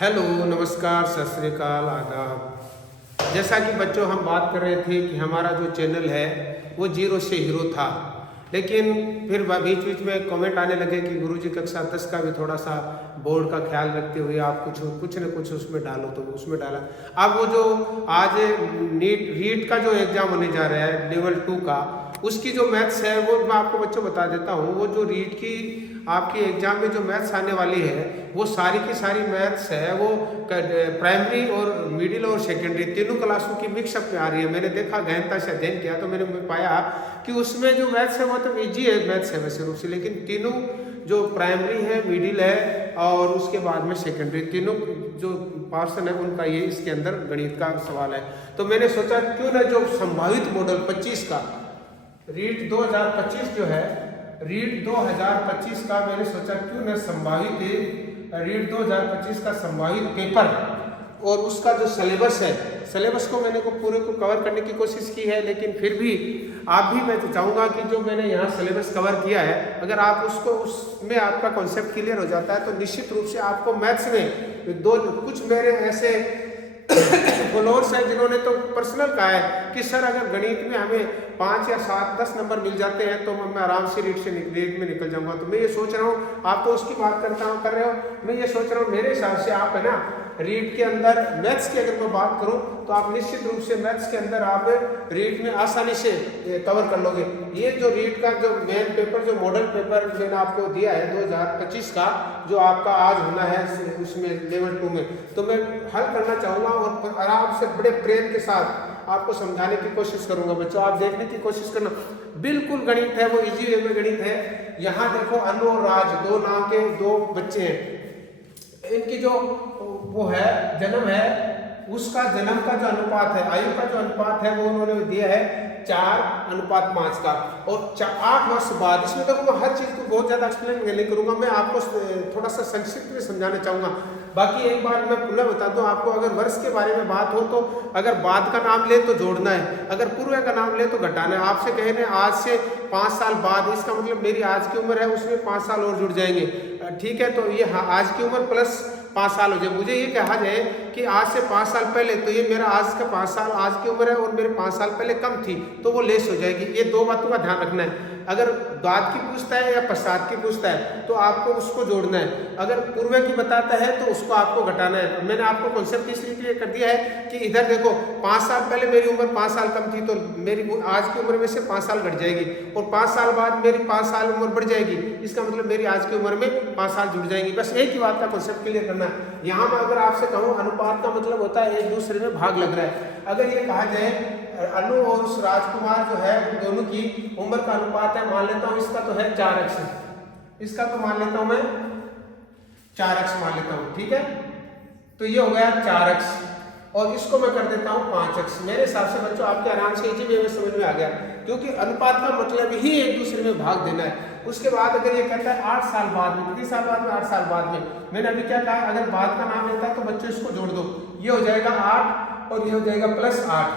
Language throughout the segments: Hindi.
हेलो, नमस्कार, सत श्री अकाल, आदाब। जैसा कि बच्चों हम बात कर रहे थे कि हमारा जो चैनल है वो जीरो से हीरो था, लेकिन फिर बीच बीच में कमेंट आने लगे कि गुरुजी कक्षा 10 का भी थोड़ा सा बोर्ड का ख्याल रखते हुए आप कुछ न कुछ उसमें डालो, तो उसमें डाला। अब वो जो आज रीट का जो एग्ज़ाम होने जा रहा है लेवल 2 का, उसकी जो मैथ्स है वो मैं आपको बच्चों बता देता हूँ। वो जो रीट की आपकी एग्जाम में जो मैथ्स आने वाली है वो सारी की सारी मैथ्स है वो प्राइमरी और मिडिल और सेकेंडरी तीनों क्लासों की मिक्सअप में आ रही है। मैंने देखा, गहनता से अध्ययन किया तो मैंने पाया कि उसमें जो मैथ्स है वो तो ईजी है मैथ्स है वैसे रूप से, लेकिन तीनों जो प्राइमरी है, मिडिल है और उसके बाद में सेकेंडरी, तीनों जो पार्सन है उनका ये इसके अंदर गणित का सवाल है। तो मैंने सोचा क्यों ना जो संभावित मॉडल 25 का रीट 2025 जो है, रीट 2025 का मैंने सोचा क्यों न संभावित रीट 2025 का संभावित पेपर और उसका जो सिलेबस है, सिलेबस को मैंने को पूरे को कवर करने की कोशिश की है। लेकिन फिर भी आप भी, मैं तो चाहूँगा कि जो मैंने यहाँ सिलेबस कवर किया है, अगर आप उसमें आपका कॉन्सेप्ट क्लियर हो जाता है तो निश्चित रूप से आपको मैथ्स में कुछ मेरे ऐसे फॉलोअर्स हैं जिन्होंने तो पर्सनल कहा है कि सर अगर गणित में हमें 5 या 7 10 नंबर मिल जाते हैं तो मैं आराम से रीट में निकल जाऊंगा। तो मैं ये सोच रहा हूँ, आप तो उसकी बात कर रहे हो, मैं ये सोच रहा हूँ मेरे हिसाब से आप है ना रीट के अंदर मैथ्स की अगर मैं बात करूं तो आप निश्चित रूप से मैथ्स के अंदर आप रीट में आसानी से कवर कर लोगे। ये जो रीट का जो मेन पेपर, जो मॉडल पेपर मैंने आपको दिया है 2025 का, जो आपका आज होना है उसमें लेवल 2 में, तो मैं हल करना चाहूँगा और आराम से बड़े प्रेम के साथ आपको समझाने की कोशिश करूंगा। बच्चों आप देखने की कोशिश करना, बिल्कुल गणित है, वो इजी वे में गणित है। यहाँ देखो, अनु और राज दो नाम के दो बच्चे हैं, इनकी जो वो है जन्म है, उसका जन्म का जो अनुपात है, आयु का जो अनुपात है वो उन्होंने दिया है 4:5 का। और 8 वर्ष बाद, इसमें तो मैं हर चीज को बहुत ज्यादा एक्सप्लेन नहीं करूंगा, मैं आपको थोड़ा सा संक्षिप्त में समझाना चाहूंगा। बाकी एक बार मैं पुनः बता दूं आपको, अगर वर्ष के बारे में बात हो तो अगर बाद का नाम ले तो जोड़ना है, अगर पूर्व का नाम ले तो घटाना है। आपसे कहने आज से 5 साल बाद, इसका मतलब मेरी आज की उम्र है उसमें 5 साल और जुड़ जाएंगे, ठीक है। तो ये आज की उम्र प्लस 5 साल हो जाए। मुझे ये कहा जाए कि आज से 5 साल पहले, तो ये मेरा आज का 5 साल आज की उम्र है और मेरे 5 साल पहले कम थी, तो वो लेस हो जाएगी। ये दो बातों का ध्यान रखना है। अगर बाद की पूछता है या पश्चात की पूछता है तो आपको उसको जोड़ना है, अगर पूर्व की बताता है तो उसको आपको घटाना है। मैंने आपको कॉन्सेप्ट इसलिए क्लियर कर दिया है कि इधर देखो, 5 साल पहले मेरी उम्र 5 साल कम थी तो मेरी आज की उम्र में से 5 साल घट जाएगी, और 5 साल बाद मेरी 5 साल उम्र बढ़ जाएगी, इसका मतलब मेरी आज की उम्र में 5 साल जुड़ जाएंगी। बस एक ही बात का कॉन्सेप्ट क्लियर करना है। यहाँ मैं अगर आपसे कहूँ, अनुपात का मतलब होता है एक दूसरे में भाग लग रहा है। अगर ये कहा जाए अनु और उस राजकुमार जो है दोनों की उम्र का अनुपात है, मान लेता हूँ इसका तो है 4x, इसका तो मान लेता हूं मैं 4x मान लेता हूं, ठीक है। तो ये हो गया 4x और इसको मैं कर देता हूं 5x। मेरे हिसाब से बच्चों आपके आराम से इजी वे में समझ में आ गया, क्योंकि अनुपात का मतलब ही एक दूसरे में भाग देना है। उसके बाद अगर ये कहता है 8 साल बाद में, कितने साल बाद में, 8 साल बाद में, मैंने अभी क्या कहा, अगर बाद का नाम लेता है तो बच्चों इसको जोड़ दो, ये हो जाएगा 8 और ये हो जाएगा +8।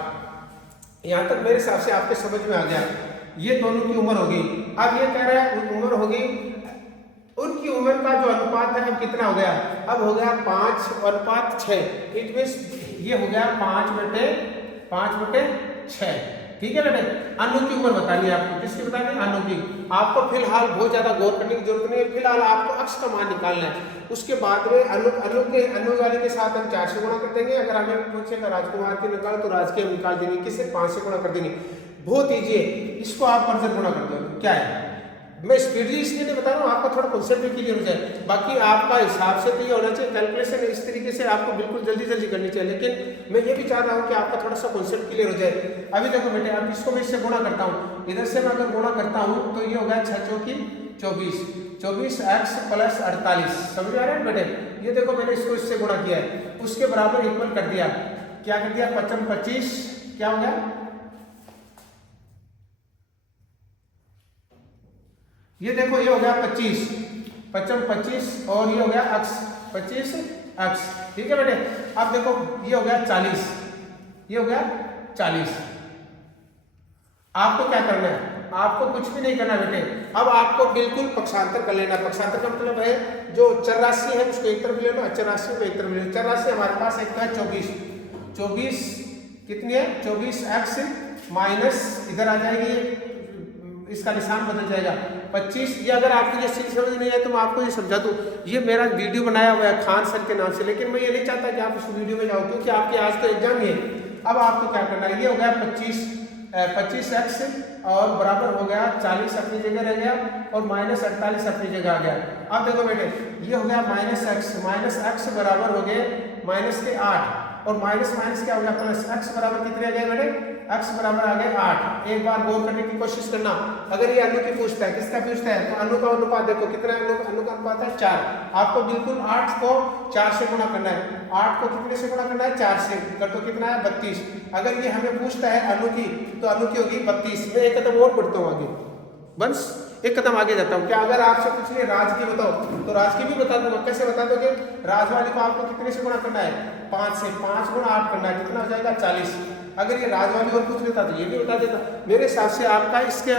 यहाँ तक मेरे हिसाब से आपके समझ में आ गया। ये दोनों की उम्र होगी। अब ये कह रहा है उम्र होगी, उनकी उम्र का जो अनुपात है अब कितना हो गया, अब हो गया 5:6। इट मींस ये हो गया 5/6, ठीक है बेटे। अनु की उम्र बतानी है आपको, किसकी बतानी है, अनु की। आपको फिलहाल बहुत ज्यादा गौर करने की जरूरत नहीं है, फिलहाल आपको अक्स का मान निकालना है। उसके बाद में अनु वाले के साथ हम 4 से गुणा कर देंगे। अगर हमें पूछेगा राजकुमार की निकाल तो राज के हम निकाल देंगे, किससे, 5 से गुणा कर देंगे। बहुत ईजी है, इसको आप परसेंट गुणा कर दो, क्या है। मैं स्पीडली इसलिए नहीं बता रहा हूँ, आपका थोड़ा कॉन्सेप्ट भी क्लियर हो जाए। बाकी आपका हिसाब से तो ये होना चाहिए, कैलकुलेशन इस तरीके से आपको बिल्कुल जल्दी जल्दी करनी चाहिए, लेकिन मैं ये भी चाह रहा हूँ कि आपका थोड़ा सा कॉन्सेप्ट क्लियर हो जाए। अभी देखो बेटे, अब इसको मैं इससे गुणा करता हूँ, इधर से मैं अगर गुणा करता हूँ तो ये हो गया 6 चौकी 24, 24x + 48, समझ आ रहा है बेटे। ये देखो मैंने इसको इससे गुणा किया है, उसके बराबर इक्वल कर दिया, क्या कर दिया, 55, क्या हो गया, ये देखो ये हो गया 25 और ये हो गया x 25x, ठीक है बेटे। अब देखो ये हो गया 40, ये हो गया 40। आपको क्या करना है, आपको कुछ भी नहीं करना बेटे। अब आपको बिल्कुल पक्षांतर कर लेना। पक्षांतर का मतलब है जो 84 है, उसको एक तरफ ले लो, 84 को एक तरफ ले लो। 84 हमारे पास एक है 24 कितनी है 24x माइनस इधर आ जाएगी, इसका निशान बदल जाएगा 25। ये अगर आपको ये चीज समझ नहीं है तो मैं आपको ये समझा दूँ। ये मेरा वीडियो बनाया हुआ है खान सर के नाम से, लेकिन मैं ये नहीं चाहता कि आप उस वीडियो में जाओ, क्योंकि आपके आज तो एग्जाम ही है। अब आपको क्या करना है, ये हो गया 25x और बराबर हो गया 40 अपनी जगह रह गया और माइनस 48 अपनी जगह आ गया। अब देखो बेटे ये हो गया माइनस x बराबर हो गए माइनस के 8 और माइनस क्या हो गया प्लस। x बराबर कितने आ गए बेटे, x बराबर आ गए 8। एक बार गौर करने की कोशिश करना, अगर ये अनु की पूछता है, किसका पूछता है, तो अनु का अनुपात देखो कितना अनु का अनुपात है 4। आपको बिल्कुल 8 को 4 से गुणा करना है। 8 को कितने से गुणा करना है, 4 से कर तो कितना है 32। अगर ये हमें पूछता है अनु की, तो अनु की होगी 32। मैं एक कदम और बढ़ता हूँ आगे, बस एक कदम आगे जाता हूँ। क्या अगर आपसे पूछ लिया राज की बताओ, तो राज की भी बता दूंगा। कैसे बता दोगे, राज वाले को आपको कितने से गुणा करना है, 5 से। 5 गुणा 8 करना है, कितना हो जाएगा 40। अगर ये राज वाले और पूछ लेता तो ये भी बता देता। मेरे हिसाब से आपका इसके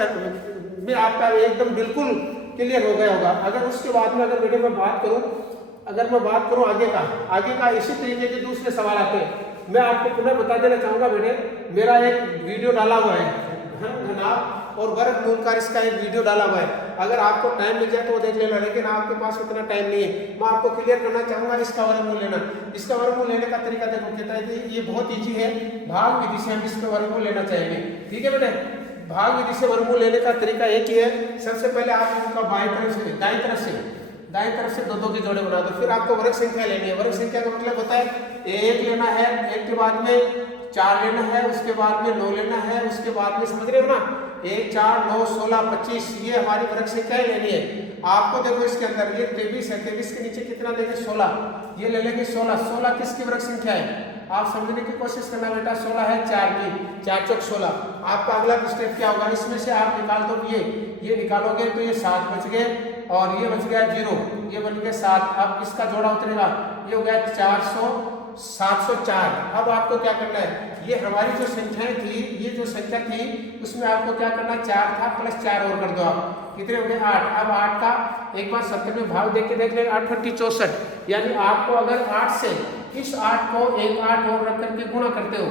में आपका एकदम बिल्कुल क्लियर हो गया होगा। अगर उसके बाद में अगर बेटे मैं बात करूँ आगे का इसी तरीके के दूसरे सवाल आते हैं। मैं आपको पुनः बता देना चाहूँगा बेटे, मेरा एक वीडियो डाला हुआ है घनाभ और वर्गमूल का, इसका एक वीडियो डाला हुआ है। अगर आपको टाइम मिल जाए तो वो देख लेना, लेकिन आपके पास उतना टाइम नहीं है। मैं आपको क्लियर करना चाहूंगा इसका वर्गमूल लेना। इसका वर्गमूल लेने का तरीका देखो कितना है, ये बहुत इजी है। भाग विधि से हम इसका वर्गमूल लेना चाहेंगे, ठीक है बेटे। भाग विधि से वर्गमूल लेने का तरीका एक ही है। सबसे पहले आप इनका दाएं तरफ से दो के जोड़े बना दो। फिर आपको वर्ग संख्या लेनी है। वर्ग संख्या का मतलब होता है 1 लेना है, 1 के बाद में 4 लेना है, उसके बाद में 9 लेना है, उसके बाद में समझ रहे हो ना 1 4 9 16 25, ये हमारी वर्ग संख्या लेनी है। आपको देखो इसके अंदर ये 23 है, 23 के नीचे कितना लेंगे 16, ये ले लेंगे 16 किसकी वर्ग संख्या है, आप समझने की कोशिश करना बेटा। 16 है 4 की, 4 चौक 16। आपका अगला स्टेप क्या होगा, इसमें से आप निकाल दो ये निकालोगे तो ये 7 बच गए और ये बच गया 0, ये बन गया 7। अब इसका जोड़ा उतरेगा, ये हो गया 704। अब आपको क्या करना है, ये हमारी जो संख्याएं थी, ये जो संख्या थी उसमें आपको क्या करना, 4 था प्लस 4 और कर दो आप, कितने हो गए 8। अब 8 का एक बार 70 में भाग देख लेंगे, 8 × 64। यानी आपको अगर 8 से इस 8 को एक 8 और रख करके गुणा करते हो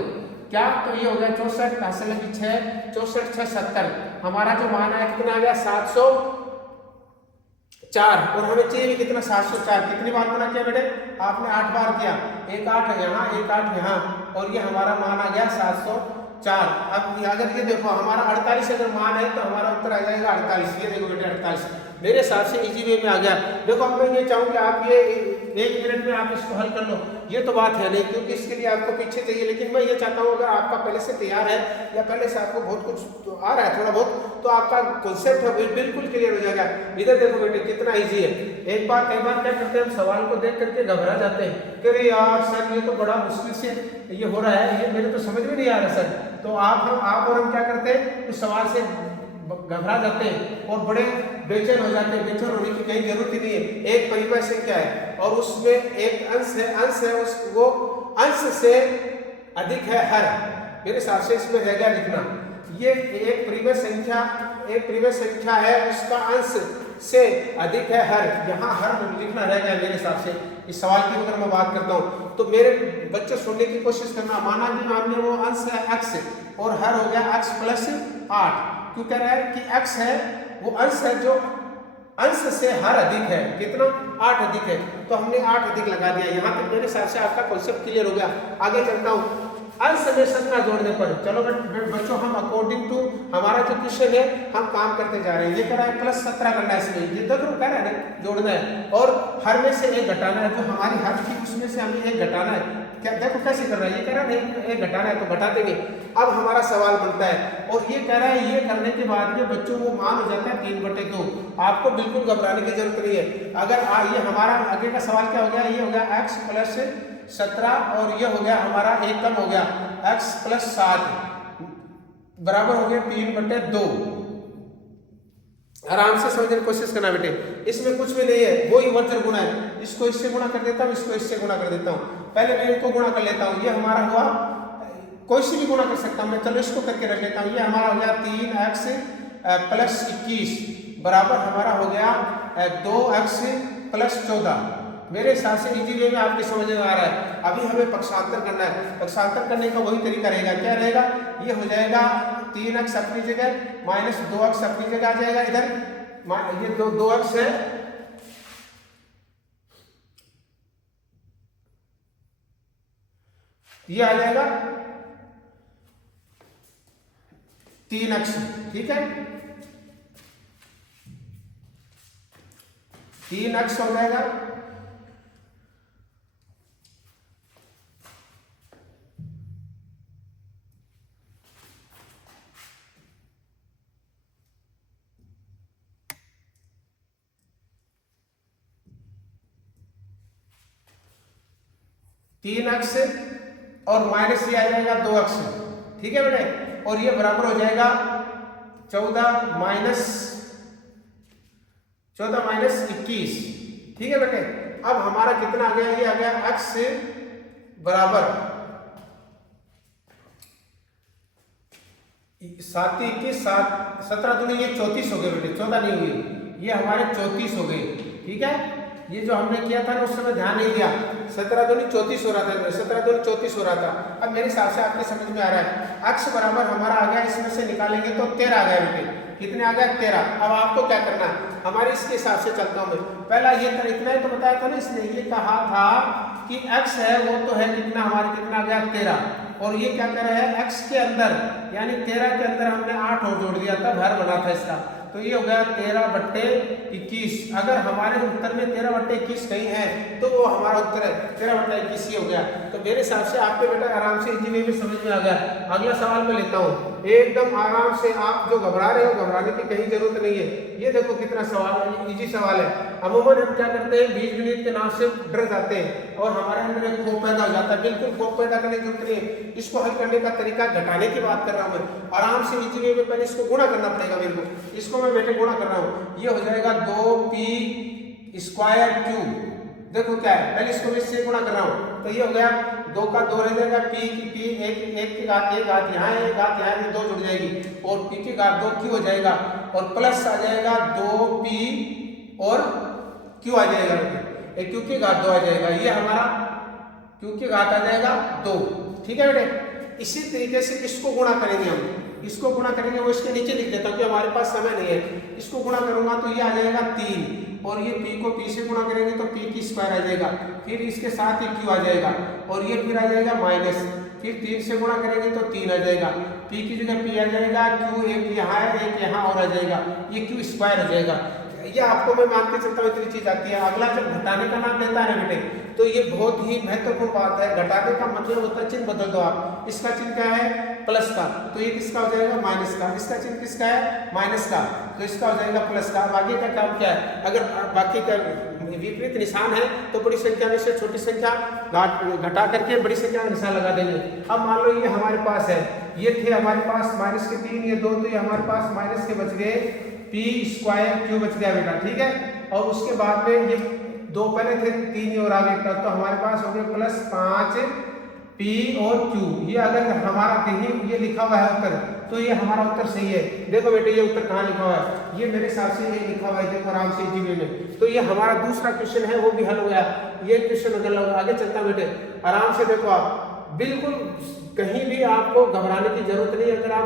क्या, तो ये हो गया 64 हासिल लगी 6, 64 6 70। हमारा जो मान है कितना आ गया 704 और हमें चाहिए भी कितना 704। कितनी बार गुणा किया बेटे, आपने 8 बार किया, एक 8 यहाँ एक 8 यहाँ, और ये हमारा मान आ गया 704। अब अगर ये देखो हमारा 48 अगर मान है तो हमारा उत्तर आ जाएगा 48। ये देखो बेटे 48 मेरे हिसाब से इजी वे में आ गया। देखो अब मैं ये चाहूँगी आप ये 1 मिनट में आप इसको हल कर लो। ये तो बात है नहीं, क्योंकि इसके लिए आपको पीछे चाहिए, लेकिन मैं ये चाहता हूँ अगर आपका पहले से तैयार है या पहले से आपको बहुत कुछ तो आ रहा है थोड़ा बहुत, तो आपका कॉन्सेप्ट है बिल्कुल क्लियर हो जाएगा। इधर देखो बेटे कितना ईजी है। कई बार क्या करते हैं हम सवाल को देख करके घबरा जाते हैं कि अरे यार सर ये तो बड़ा मुश्किल से ये हो रहा है, ये मेरे तो समझ में नहीं आ रहा सर। तो आप और हम क्या करते हैं, उस सवाल से घबरा जाते हैं और बड़े बेचैन हो जाते हैं। बेचैन होने की कहीं जरूरत ही नहीं है। एक परिवार संख्या है और उसमें एक अंश है वो अंश से अधिक है हर। मेरे हिसाब से इसमें रह गया लिखना, ये एक परिवार संख्या है उसका अंश से अधिक है हर, यहाँ हर लिखना रह गया मेरे हिसाब से। इस सवाल की अगर मैं बात करता हूँ तो मेरे बच्चे सुनने की कोशिश करना। माना कि हमने वो अंश है x और हर हो गया x + 8। क्यों कह रहा है कि x है वो अंश है जो अंश से हर अधिक है, कितना 8 अधिक है, तो हमने 8 अधिक लगा दिया। यहाँ तक मेरे हिसाब से आपका कॉन्सेप्ट क्लियर हो गया। आगे चलता हूँ, अंश में संख्या जोड़ने पर। चलो बच्चों हम अकॉर्डिंग टू हमारा जो क्वेश्चन है हम काम करते जा रहे हैं। ये कह रहा है +17 करना है, इसमें ये देखो कह रहा है ना जोड़ना है और हर में से एक घटाना है। तो हमारी हर थी उसमें से हमें एक घटाना है। क्या देखो कैसे कर रहा है, ये कह रहा है नहीं एक घटाना है तो घटा देंगे। अब हमारा सवाल बनता है और ये कह रहा है ये करने के बाद में बच्चों वो मान हो जाता है 3/2। आपको बिल्कुल घबराने की जरूरत नहीं है। अगर ये हमारा आगे का सवाल क्या हो गया, ये हो गया x + 17 और ये हो गया हमारा एक कम हो गया x + 7 बराबर हो गया 3/2। आराम से समझने की कोशिश करना बेटे, इसमें कुछ भी नहीं है, वही वज्र गुणा है। इसको इससे गुणा कर देता हूँ, इसको इससे गुणा कर देता हूँ। पहले मैं इनको गुणा कर लेता हूँ। ये हमारा हुआ, कोई सी भी गुणा कर सकता हूँ मैं, चलो इसको करके रख लेता हूँ। ये हमारा हो गया 3x + 21 बराबर हमारा हो गया 2x प्लस 14। मेरे हिसाब से इजी वे में आपकी समझ में आ रहा है। अभी हमें पक्षांतर करना है। पक्षांतर करने का वही तरीका रहेगा, क्या रहेगा, ये हो जाएगा 3x अपनी जगह माइनस 2x अपनी जगह आ जाएगा। इधर ये 2x है, ये आ जाएगा 3x, ठीक है, 3x हो जाएगा। तीन एक्स और माइनस ये आ जाएगा 2x, ठीक है बेटे, और ये बराबर हो जाएगा 14 माइनस 21, ठीक है बेटे। अब हमारा कितना आ गया, ये आ गया x बराबर 7 21 7 17 दूनी ये 34 हो गए बेटे, 14 नहीं हुई, ये हमारे 34 हो गए, ठीक है। ये जो हमने किया था ना उस समय ध्यान नहीं दिया, 17 दूनी 34 हो रहा था, 17 दूनी 34 हो रहा था। अब मेरे हिसाब से आपके समझ में आ रहा है, x बराबर हमारा आ गया, इसमें से निकालेंगे तो 13 आ गया बेटे, कितने आ गया 13। अब आपको क्या करना है, हमारे इसके हिसाब से चलता हूँ मैं। पहला ये इतना ही तो बताया था ना, इसने ये कहा था कि x है वो तो है कितना, हमारे कितना आ गया 13, और ये क्या कर रहा है x के अंदर यानी 13 के अंदर हमने 8 और जोड़ दिया था, घर बना था इसका, तो ये हो गया 13/21। अगर हमारे उत्तर में 13/21 कहीं है तो वो हमारा उत्तर है 13/21 ही हो गया। तो मेरे हिसाब से आपके बेटा आराम से इजी वे में समझ में आ गया। अगला सवाल मैं लेता हूँ, एकदम आराम से, आप जो घबरा रहे हो घबराने की कहीं जरूरत नहीं है। ये देखो कितना सवाल है, इजी सवाल है। अमूमन हम क्या करते हैं, बीजगणित के नाम से डर जाते हैं और हमारे अंदर एक खौफ पैदा हो जाता है। बिल्कुल खौफ पैदा करने की जरूरत नहीं है। इसको हल करने का तरीका घटाने की बात कर रहा हूँ मैं, आराम से इजी वे में। पहले इसको गुणा करना पड़ेगा मेरे को, इसको मैं बेटे गुणा कर रहा हूँ। ये हो जाएगा 2p² देखो क्या है, पहले इसको मैं इससे गुणा कर रहा हूँ, तो ये हो गया 2 का 2 रह जाएगा, p एक की घात एक घात यहाँ है, एक घात यहाँ है, 2 जुड़ जाएगी, और p की घात 2q हो जाएगा, और प्लस आ जाएगा 2p और q आ जाएगा, एक q की घात 2 आ जाएगा, ये हमारा q की घात आ जाएगा 2, ठीक है बेटे। इसी तरीके से इसको गुणा करेंगे हम, इसको गुणा करेंगे, वो इसके नीचे लिख देता हूँ कि हमारे पास समय नहीं है। इसको गुणा करूंगा तो ये आ जाएगा 3, और ये p को p से गुणा करेंगे तो p² आ जाएगा, फिर इसके साथ ही q आ जाएगा, और ये फिर आ जाएगा माइनस, फिर 3 से गुणा करेंगे तो 3 आ जाएगा, p की जगह p आ जाएगा, q एक यहाँ है एक यहाँ और आ जाएगा, ये q² हो जाएगा। ये आपको मैं मान के चलता हूँ इतनी चीज आती है। अगला जब घटाने का नाम लेता है ना बेटे, तो ये बहुत ही महत्वपूर्ण बात है। घटाने का मतलब होता है चिन्ह बदल दो आप, इसका चिन्ह क्या है प्लस का, तो ये किसका हो जाएगा माइनस का, इसका चिन्ह किसका है माइनस का, तो इसका हो जाएगा प्लस का। बाकी का काम क्या है, अगर बाकी का विपरीत निशान है तो बड़ी संख्या में से छोटी संख्या घटा करके बड़ी संख्या में निशान लगा देंगे। अब मान लो ये हमारे पास है, ये थे हमारे पास माइनस के 3, ये 2, तो ये हमारे पास माइनस के बच गए p² बच गया बेटा, ठीक है। और उसके बाद में ये 2 पहले थे, 3 ही और आगे का, तो हमारे पास हो गया प्लस 5p और q। ये अगर हमारा कहीं ये लिखा हुआ है उत्तर, तो ये हमारा उत्तर सही है। देखो बेटे ये उत्तर कहाँ लिखा हुआ है, ये मेरे हिसाब से ये लिखा हुआ है, देखो आराम से इजी वे में। तो ये हमारा दूसरा क्वेश्चन है, वो भी हल हो गया। ये क्वेश्चन अगर आगे चलता बेटे, आराम से देखो आप, बिल्कुल कहीं भी आपको घबराने की जरूरत नहीं। अगर आप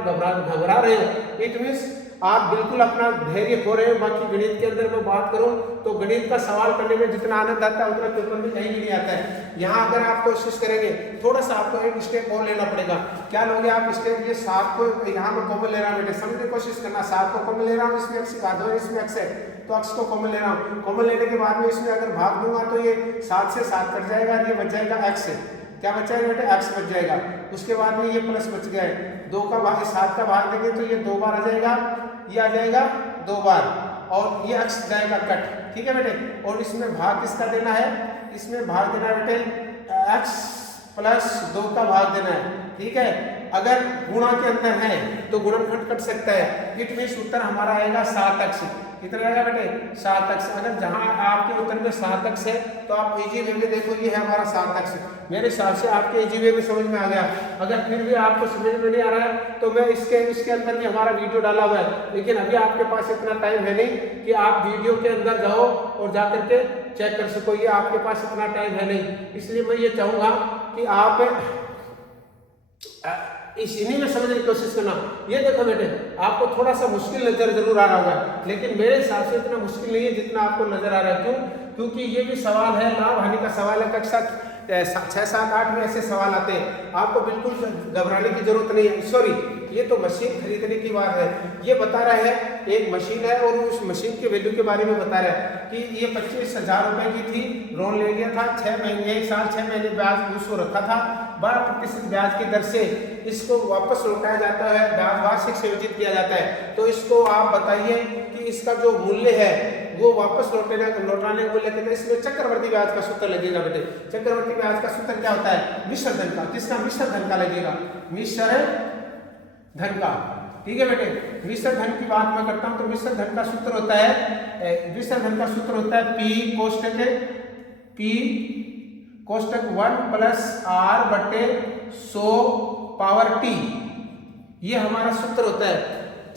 घबरा रहे हो, इट मीन्स आप बिल्कुल अपना धैर्य खो रहे हो। बाकी गणित के अंदर मैं बात करूं तो गणित का सवाल करने में जितना आनंद आता है उतना पेपर में कहीं भी नहीं आता है। यहाँ अगर आप कोशिश करेंगे, थोड़ा सा आपको एक स्टेप और लेना पड़ेगा। क्या लोगे आप स्टेप, ये 7 को यहाँ में कॉमन ले रहा हूँ बेटे, समझने की कोशिश करना। 7 को कॉमन ले रहा हूँ, इसमें x का 2 इसमें x है, तो x को कॉमन ले रहा हूँ। कॉमन लेने के बाद में इसमें अगर भाग दूंगा तो ये 7 से 7 कट जाएगा, ये बच जाएगा x, क्या बच जाएगा बेटे x बच जाएगा। उसके बाद में ये प्लस बच गए, 2 का भाग 7 का भाग देंगे तो ये 2 बार आ जाएगा, ये आ जाएगा 2 बार, और ये x जाएगा कट, ठीक है बेटे। और इसमें भाग किसका देना है, इसमें भाग देना है बेटे x प्लस 2 का भाग देना है, ठीक है। अगर गुणा के अंदर है तो गुणनखंड कट सकता है, इट मींस उत्तर हमारा आएगा 7x। कितना आएगा बेटे 7x। अगर जहां आपके उत्तर में 7x है तो आप इजी वे में देखो, ये है हमारा 7x। मेरे हिसाब से आपके इजी वे में समझ में आ गया। अगर फिर भी आपको समझ में नहीं आ रहा है तो मैं इसके अंदर भी हमारा वीडियो डाला हुआ है, लेकिन अभी आपके पास इतना टाइम है नहीं कि आप वीडियो के अंदर जाओ और जा करके चेक कर सको। ये आपके पास इतना टाइम है नहीं, इसलिए मैं ये चाहूँगा कि आप इन्हीं में समझने की कोशिश करना। ये देखो बेटे, आपको थोड़ा सा मुश्किल नजर जरूर आ रहा होगा, लेकिन मेरे हिसाब से इतना मुश्किल नहीं है जितना आपको नजर आ रहा है। क्यों? क्योंकि ये भी सवाल है, लाभ हानि का सवाल है। कक्षा 6, 7, 8 में ऐसे सवाल आते हैं, आपको बिल्कुल घबराने की जरूरत नहीं है। सॉरी, ये तो मशीन खरीदने की बात है। ये बता रहा है एक मशीन है और उस मशीन के वैल्यू के बारे में बता रहा है कि ये 25,000 रुपए की थी, लोन ले लिया था, 6 महीने 1 साल 6 महीने ब्याज उसको रखा था, 12% ब्याज की दर से इसको वापस लौटाया जाता है, ब्याज वार्षिक संयोजित किया जाता है। तो इसको आप बताइए कि इसका जो मूल्य है वो वापस लौटाने को लेकर के इसमें चक्रवर्ती ब्याज का सूत्र लगेगा बेटे। चक्रवर्ती ब्याज का सूत्र क्या होता है? मिश्र धन का। किसका? मिश्र धन का लगेगा, मिश्र धन का। ठीक है बेटे, मिश्र धन की बात मैं करता हूं तो मिश्र धन का सूत्र होता है, मिश्र धन का सूत्र होता है P कोष्टक 1 + R बटे 100 पावर T, ये हमारा सूत्र होता है।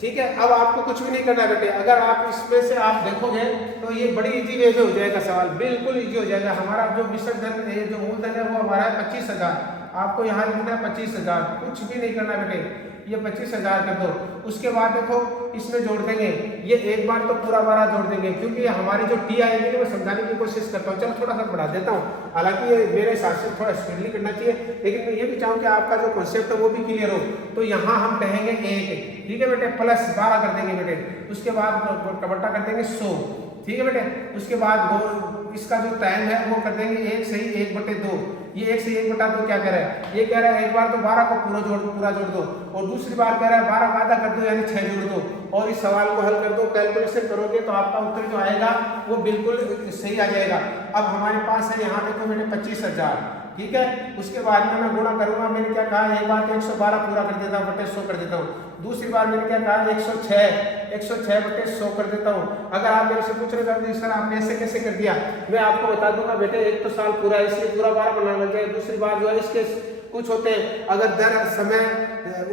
ठीक है, अब आपको कुछ भी नहीं करना बेटे। अगर आप इसमें से आप देखोगे तो ये बड़ी इजी वे में हो जाएगा सवाल, बिल्कुल इजी हो जाएगा। हमारा जो मिश्र धन है, जो मूलधन है, वो हमारा है 25,000। आपको यहाँ लिखना है 25,000, कुछ भी नहीं करना बेटे, ये 25,000 कर दो। उसके बाद देखो इसमें जोड़ देंगे, ये एक बार तो पूरा बारा जोड़ देंगे, क्योंकि हमारी जो टी आएगी मैं समझाने की कोशिश करता हूँ। चलो थोड़ा सा बढ़ा देता हूँ, हालांकि ये मेरे हिसाब से थोड़ा स्पीडली करना चाहिए, लेकिन मैं ये भी चाहूँ कि आपका जो कॉन्सेप्ट है वो भी क्लियर हो। तो यहाँ हम कहेंगे 1, ठीक है बेटे, प्लस 12 कर देंगे बेटे। उसके बाद बट्टा कर देंगे 100, ठीक है बेटे। उसके बाद वो इसका जो टाइम है वो कर देंगे 1 सही 1/2। ये 1 से 1/2 क्या कह रहा है? ये कह रहा है एक बार तो 12 को पूरा जोड़ दो, और दूसरी बार कह रहा है 12 का आधा कर दो, यानी 6 जोड़ दो, और इस सवाल को हल कर दो। कैलकुलेशन करोगे तो आपका उत्तर जो आएगा वो बिल्कुल सही आ जाएगा। अब हमारे पास है यहाँ देखो बेटे 25,000, ठीक है। उसके बाद में मैं गुणा करूंगा, मैंने क्या कहा, एक बार तो 112 पूरा कर देता हूँ बटे 100 कर देता हूँ। दूसरी बार मैंने क्या कहा, 106 बटे 100 कर देता हूँ। अगर आप मेरे से पूछ रहे थे सर आपने ऐसे कैसे कर दिया, मैं आपको बता दूंगा बेटे, एक तो साल पूरा है इसलिए पूरा 12 बनाना लग जाए। दूसरी बार जो है इसके कुछ होते हैं, अगर दर समय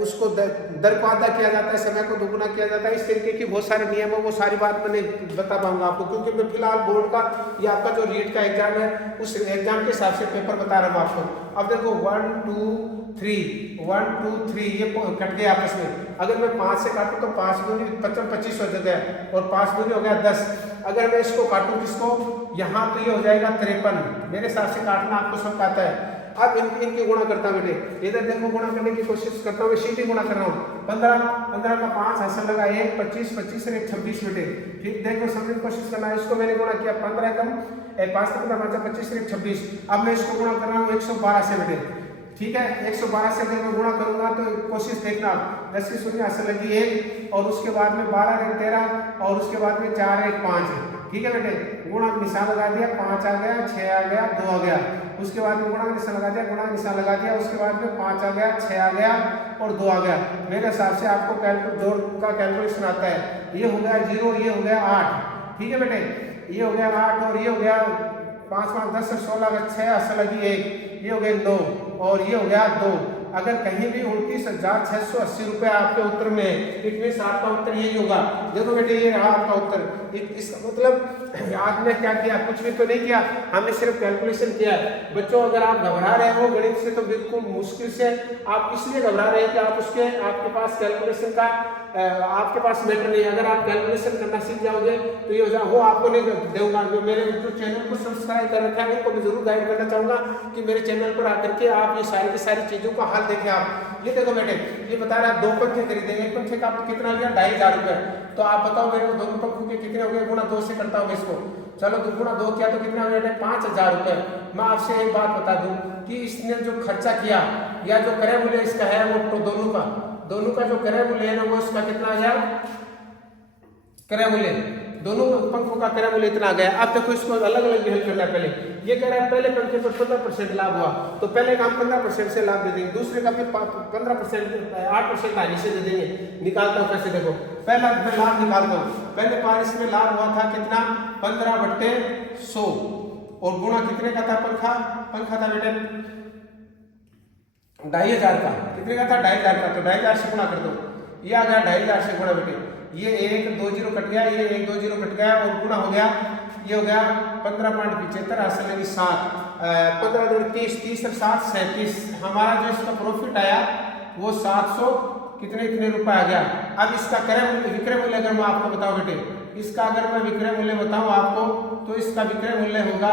उसको दर को आधा किया जाता है, समय को दुगुना किया जाता है, इस तरीके की बहुत सारे नियम है। वो सारी बात मैं नहीं बता पाऊंगा आपको, क्योंकि मैं फिलहाल बोर्ड का या आपका जो रीट का एग्जाम है उस एग्जाम के हिसाब से पेपर बता रहा हूँ आपको। अब देखो 1 2 3 ये कट गए आपस में। अगर मैं 5 से काटूं तो 5 दूनी 25 हो गया, और 5 दूनी हो गया 10। अगर मैं इसको काटूं किसको, यहाँ तो ये हो जाएगा 53। मेरे हिसाब से काटना आपको सब आता है। अब इनकी गुणा करता हूँ बेटे, इधर देखो गुणा करने की कोशिश करता हूँ, सीधी गुणा कर रहा हूँ। 15 का 5 हासिल लगा 1, 25 और 1 26 बेटे। ठीक देखो समझने की कोशिश करना है। इसको मैंने गुणा किया 15 कम 5 तक 25 और 1 26। अब मैं इसको गुणा कर रहा हूँ 112 से बेटे, ठीक है। 112 से अगर मैं गुणा करूंगा तो कोशिश देखना, 10 की शून्य हासिल लगी 1, और उसके बाद में 12 1 13, और उसके बाद में 4 1 5, ठीक है बेटे। गुणा निशान लगा दिया, 5 आ गया, 6 आ गया, 2 आ गया। उसके बाद में गुणा का निशान लगा दिया, गुणा का निशान लगा दिया, उसके बाद में 5 आ गया, 6 आ गया और 2 आ गया। मेरे हिसाब से आपको जोड़ का कैलकुलेशन आता है। ये हो गया 0, ये हो गया 8, ठीक है बेटे। ये हो गया 8 और ये हो गया 5 5 10 16 6 हासिल लगी 1, ये हो गया 9 और ये हो गया 2। अगर कहीं भी 29,680 रुपये आपके उत्तर में है, इट आपका उत्तर यही होगा। देखो बेटे ये रहा आपका उत्तर। इसका मतलब आपने क्या किया, कुछ भी तो नहीं किया, हमने सिर्फ कैलकुलेशन किया है। बच्चों अगर आप घबरा रहे हो गणित से तो बिल्कुल मुश्किल से आप इसलिए घबरा रहे हैं कि आप उसके आपके पास कैलकुलेशन का आपके पास मैटर नहीं है। अगर आप कैलकुलेशन करना सीख जाओगे तो ये वो आपको नहीं दूंगा। मेरे जो चैनल को सब्सक्राइब कर रखा है उनको मैं जरूर गाइड करना चाहूँगा कि मेरे चैनल पर आकर के आप ये सारी की सारी चीज़ों का हल देखें। आप ये देखो बेटे, ये बता रहा है 2 पंखे खरीदेंगे, एक पंखे का कितना लिया 2,500 रुपये। तो आप बताओ मेरे को दोनों पंखों के कितने हो गए, गुणा 2 से करता हूँ इसको। चलो तो गुणा 2 किया तो कितना हो गया 5,000 रुपये। मैं आपसे एक बात बता दूँ कि इसने जो खर्चा किया या जो क्रय मूल्य इसका है वो दोनों का जो क्रय मूल्य है ना वो इसका कितना आ गया, क्रय मूल्य दोनों पंखों का क्रय मूल्य इतना आ गया। अब देखो इसको अलग अलग भी हल करना है। पहले ये कह रहा है पहले पंखे पर 15% लाभ हुआ तो पहले का हम 15% से लाभ दे देंगे, दूसरे का भी 15% 8% आगे से दे देंगे। निकालता हूँ कैसे, देखो पहला मैं लाभ निकालता हूँ। पहले 5 में लाभ हुआ था कितना 15/100 और गुणा कितने का था, पंखा था बेटे 2,500 का। कितने का था 2,500 का, तो 2,500 से गुणा कर दो। ये आ गया 2,500 से गुणा बेटे, ये 1 2 0 कट गया, ये 1 2 0 कट गया और गुणा हो गया ये हो गया 15.75 हासिल लगी 7, 15 दूनी 30, 30 और 7 37। हमारा जो इसका प्रॉफिट आया वो 700 कितने रुपए आ गया। अब इसका विक्रय मूल्य अगर मैं आपको बताऊं बेटे, इसका अगर मैं विक्रय मूल्य बताऊं आपको तो इसका विक्रय मूल्य होगा,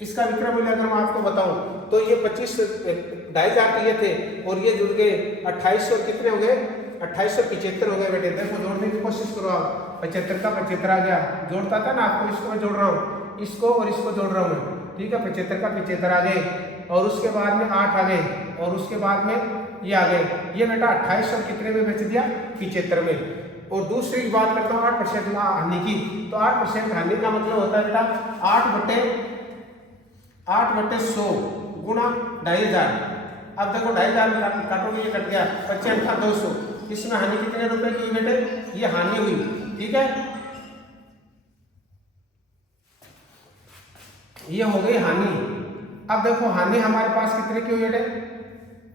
इसका विक्रय मूल्य अगर मैं आपको बताऊं तो ये 25,500 ये थे और ये जुड़ गए 2800, कितने हो गए 2875 हो गए बेटे। देखो जोड़ने की कोशिश करो आप, 75 का 75 आ गया, जोड़ता था ना आपको, इसको मैं जोड़ रहा हूँ, इसको और इसको जोड़ रहा हूँ, ठीक है। 75 का 75 आ गए और उसके बाद में 8 आ गए और उसके बाद में ये आ गए, ये बेटा 2800 कितने में बेच दिया 75 में। और दूसरी बात करता हूँ 8% हानि की, तो 8% हानि का मतलब होता है बेटा 8/100 गुणा 2500। अब देखो 2500 काटोगे ये कट गया, 55 200, इसमें हानि कितने रुपए की बेटे, ये हानि हुई, ठीक है। ये हो गई हानि। अब देखो हानि हमारे पास कितने की हुई बेटे,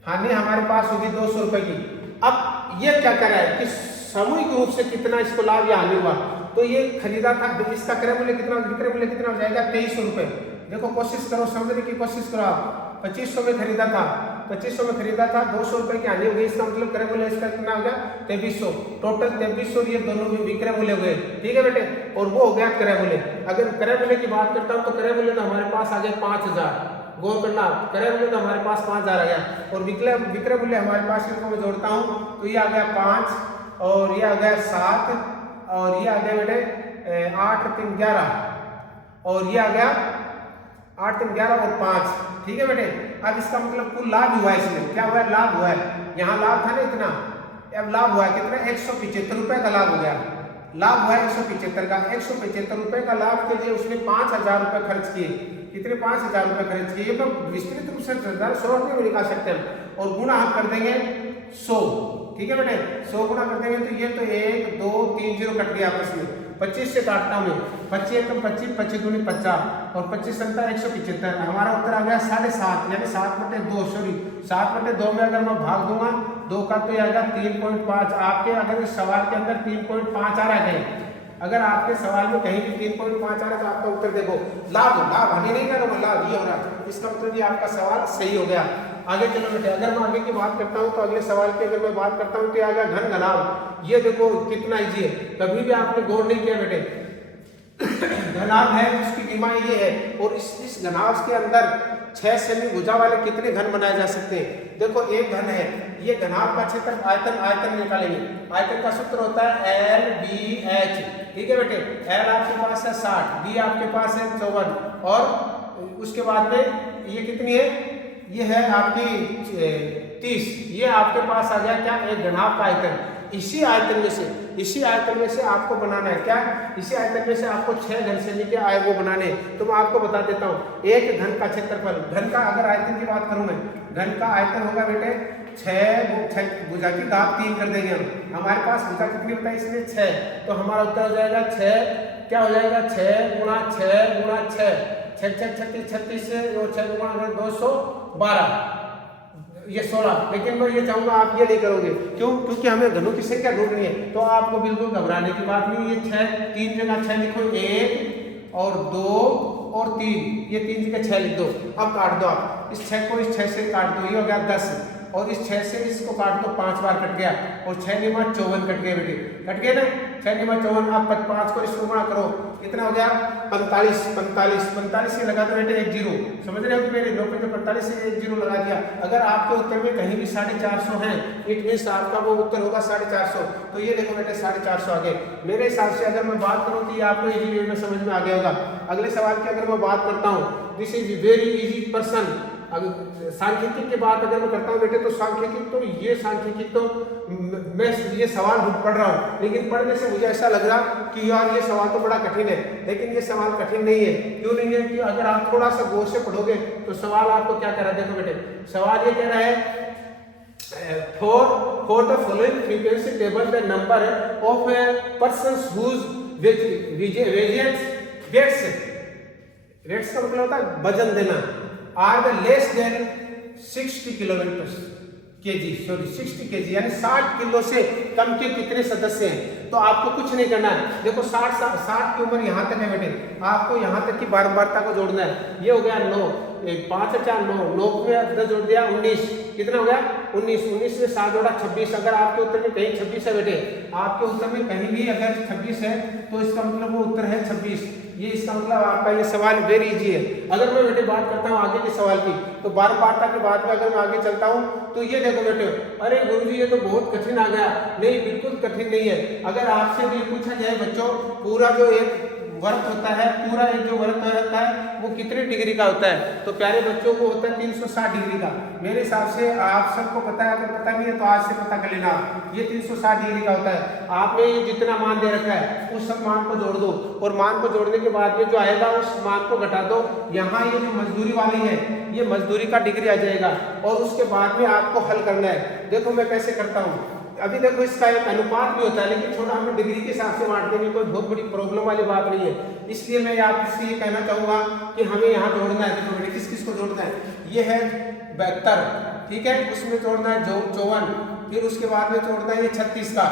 हानि हमारे पास होगी 200 रुपए की। अब ये क्या कर रहा है कि सामूहिक रूप से कितना इसको लाभ या हानि हुआ, तो ये खरीदा था, इसका क्रय मूल्य कितना, विक्रय मूल्य कितना हो जाएगा 2300 रुपए। देखो कोशिश करो, समझने की कोशिश करो आप, 2500 में खरीदा था, 2500 में खरीदा था, 200 रुपए की हानि हो गई, इसका मतलब क्रय मूल्य इसका कितना हो गया 2300, टोटल 2300 ये दोनों विक्रय मूल्य हुए, ठीक है बेटे। और वो हो गया क्रय मूल्य। अगर क्रय मूल्य की बात करता हूँ तो क्रय मूल्य तो हमारे पास आ गया 5000, गौर करना, क्रय मूल्य तो हमारे पास 5000 आ गया और विक्रय मूल्य हमारे पास, इसको मैं जोड़ता हूँ तो ये आ गया 5 और ये आ गया 7 और ये आ गया बेटे 8 3 11 और ये आ गया 8 3 11 और 5, ठीक है बेटे। अब इसका मतलब कुल लाभ हुआ है, इसमें क्या हुआ है, लाभ हुआ है, यहाँ लाभ था ना इतना, अब लाभ हुआ है कितना 175 रुपए का लाभ हो गया, लाभ हुआ है 175 का। 175 रुपए का लाभ के लिए उसने 5000 रुपए खर्च किए, कितने 5000 रुपए खर्च किए, तो विस्तृत रूप से 100 रुपये में निकाल सकते हैं और गुणा हम कर देंगे 100, ठीक है बेटे। 100 गुणा कर देंगे तो ये तो 1 2 3 0 कट गया आपस में, 25 से काटता हूँ मैं, 25 एकम 25, 25 दूनी 50 और 25 संता 175। हमारा उत्तर आ गया 7.5 यानी 7/2, सॉरी 7/2 में अगर मैं भाग दूंगा 2 का तो आएगा 3.5। आपके अगर इस सवाल के अंदर 3.5 आ रहा है, अगर आपके सवाल में कहीं भी 3.5 आ रहा है तो आपका उत्तर देखो लाभ हानि नहीं कर रहा हूँ, लाभ ये हो रहा है, इसका मतलब ये आपका सवाल सही हो गया। आगे चलो बेटे, अगर मैं आगे की बात करता हूँ तो अगले सवाल की अगर मैं बात करता हूँ तो आ गया घन घनाभ। ये देखो कितना इजी है, कभी भी आपने गौर नहीं किया बेटे। घनाभ है जिसकी सीमा ये है और इस घनाभ के अंदर 6 सेमी भुजा वाले कितने घन बनाए जा सकते हैं। देखो एक घन है, ये घनाभ का क्षेत्र आयतन निकालेंगे, आयतन का सूत्र होता है LBH, ठीक है बेटे। L आपके पास है 60, B आपके पास है 54 और उसके बाद में ये कितनी है, ये है आपकी 30, ये आपके पास आ गया क्या, एक घनाभ का आयतन। इसी आयतन में से आपको बनाना है क्या, इसी आयतन में से आपको 6 घन सेमी के आए वो बनाने हैं। तो मैं आपको बता देता हूँ, एक घन का क्षेत्रफल, घन का अगर आयतन की बात करूँ मैं, घन का आयतन होगा बेटे 6 भुजा की घात 3 कर देंगे हम, हमारे पास भुजा कितनी बताई इसमें 6, तो हमारा उत्तर हो जाएगा 6, क्या हो जाएगा 6 गुणा 6 गुणा 6, 6 6 36 36 से और 6 गुणा 212, ये 16। लेकिन मैं ये चाहूंगा आप ये नहीं करोगे, क्यों, क्योंकि हमें घनों की संख्या ढूंढनी है, तो आपको बिल्कुल घबराने की बात नहीं। ये 6 3 जगह 6 लिखो, 1 और 2 और 3, ये 3 जगह 6 लिख दो। अब काट दो आप इस 6 को, इस 6 से काट दो, ये हो गया 10 और इस 6 से इसको काट दो, 5 बार कट गया और 6 निमा 54 कट गए बेटे, कट गए ना 6 निमा 54। अब 5 को इसको गुणा करो, कितना हो गया 45 से लगा दो बेटे 1 0, समझ रहे हो कि मेरे 45 से 1 0 लगा दिया। अगर आपके उत्तर में कहीं भी 450 है, इट मीन्स आपका वो उत्तर होगा 450। तो ये देखो बेटे 450 आ गए। मेरे हिसाब से अगर मैं बात करूँ तो ये आपको इजी वे में समझ में आ गया होगा। अगले सवाल की अगर मैं बात करता हूँ, this is very easy person. सांख्यिकी की बात अगर मैं करता हूँ बेटे, तो सांख्यिकी तो मैं ये सवाल पढ़ रहा हूँ, लेकिन पढ़ने से मुझे ऐसा लग रहा कि यार ये सवाल तो बड़ा कठिन है, लेकिन ये सवाल कठिन नहीं है। क्यों नहीं है, कि अगर आप थोड़ा सा गौर से पढ़ोगे तो सवाल आपको क्या कह रहा है, देखो बेटे सवाल ये कह रहा है for the following frequency table the number of persons whose weights का मतलब होता है वजन देना, are the less than 60 kg यानी 60 किलो से कम के कितने सदस्य हैं। तो आपको कुछ नहीं करना है। देखो 60 की उम्र यहाँ तक है बेटे, आपको यहाँ तक की बारंबारता को जोड़ना है। ये हो गया 9, 5 और 4 9, 9 में 10 जोड़ दिया 19, कितना हो गया 19, 19 में 7 जोड़ा 26। अगर आपके उत्तर में कहीं 26 है बेटे, आपके उत्तर में कहीं भी अगर 26 है तो इसका मतलब वो उत्तर है 26। ये इसका मतलब आपका ये सवाल वेरी इजी है। अगर मैं बेटे बात करता हूँ आगे के सवाल की, तो बारंबारता के बाद में अगर मैं आगे चलता हूँ तो ये देखो बेटे, अरे गुरुजी ये तो बहुत कठिन आ गया। नहीं, बिल्कुल कठिन नहीं है। अगर आपसे भी पूछा जाए बच्चों, पूरा जो एक वर्त होता है, पूरा एक जो वर्त होता है वो कितने डिग्री का होता है, तो प्यारे बच्चों को होता है 360 डिग्री का। मेरे हिसाब से आप सबको पता है, अगर पता नहीं है तो आज से पता कर लेना, ये 360 डिग्री का होता है। आपने ये जितना मान दे रखा है उस सब मान को जोड़ दो, और मान को जोड़ने के बाद में जो आएगा उस मान को घटा दो। यहाँ ये जो मजदूरी वाली है ये मजदूरी का डिग्री आ जाएगा, और उसके बाद में आपको हल करना है। देखो मैं कैसे करता हूँ। अभी देखो इसका एक अनुपात भी होता है, लेकिन छोटा हम डिग्री के हिसाब से बांटने में कोई बहुत बड़ी प्रॉब्लम वाली बात नहीं है। इसलिए मैं आपसे ये कहना चाहूँगा कि हमें यहाँ जोड़ना है। देखो बेटे किस किस को जोड़ना है, ये है 72, ठीक है, उसमें जोड़ना है 54, फिर उसके बाद में जोड़ना है ये 36 का,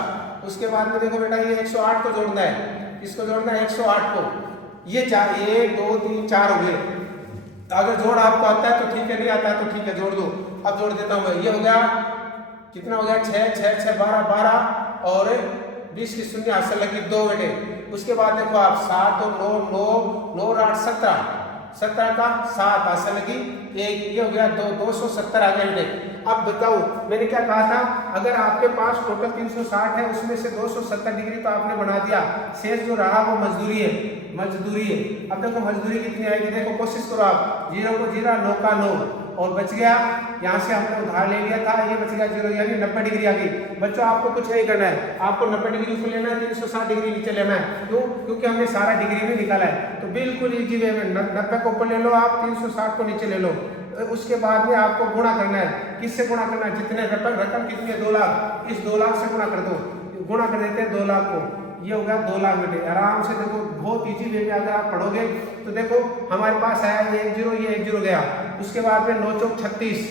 उसके बाद में देखो बेटा ये 108 को जोड़ना है। किसको जोड़ना है 108 को। ये 1 2 3 4 हो गए। अगर जोड़ आपको आता है तो ठीक है, नहीं आता है तो ठीक है, जोड़ दो। अब जोड़ देता हूँ मैं, ये हो गया कितना हो गया 6 6 6 12 12 और 20 की शून्य हाथ से लगी 2 बेटे। उसके बाद देखो आप 7 और 9 9 9 और 8 17, 17 का 7 हाथ से लगी 1, ये हो गया 270 आ गया बेटे। अब बताओ मैंने क्या कहा था, अगर आपके पास टोटल 360 है उसमें से 270 डिग्री तो आपने बना दिया, शेष जो रहा वो मजदूरी है, मजदूरी है। अब देखो मजदूरी कितनी आएगी, देखो कोशिश करो आप, 0 को 0 9 का 9 और बच गया, यहाँ से हमने उधार ले लिया था, ये बच गया 0, यानी 90 डिग्री आ गई। बच्चों आपको कुछ नहीं करना है, आपको 90 डिग्री ऊपर लेना है, 360 डिग्री नीचे लेना है। क्यों? क्योंकि हमने सारा डिग्री में निकाला है। तो बिल्कुल इजी वे में 90 को ऊपर ले लो आप, 360 को नीचे ले लो। उसके बाद में आपको गुणा करना है। किससे गुणा करना है, जितने रकम कितनी है 2 लाख, इस 2 लाख से गुणा कर दो, गुणा कर देते हैं 2 लाख को, ये हो गया 2 लाख बेटे। आराम से देखो बहुत इजी वे में अगर आप पढ़ोगे तो देखो हमारे पास आया 1 0, ये 1 0 गया। उसके बाद में 9 चौक 36,